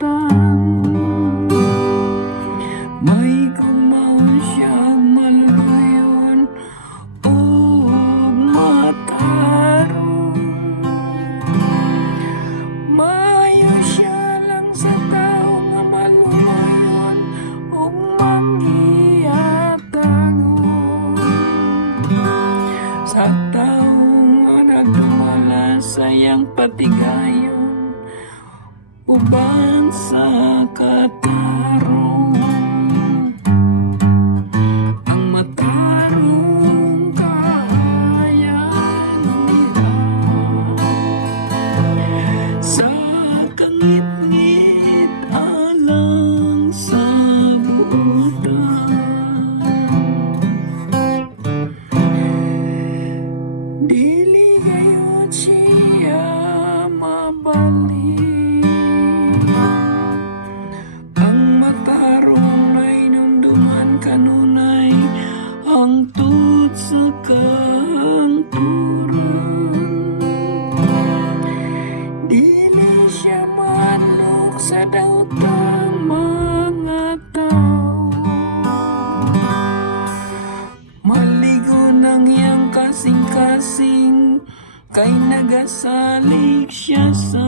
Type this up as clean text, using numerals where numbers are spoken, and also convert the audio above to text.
buotan. May kumaon siyang maluluyon o matarong. Mayo siya lang sa tao nga maluluyon o manghihatangon. Sa tao nga nagdumala sayang patigayon uban sa katarong. Ang matarong kahayag nila sa kangitngit alang sa buotan. Dili gayon siya mabalik. Ang matarong ay nunduman kanunay hangtod sa kahangturan. Dili siya manlok sa daotang mga tao. Maligo ng iyang kasing-kasing kay nagasalig siya sa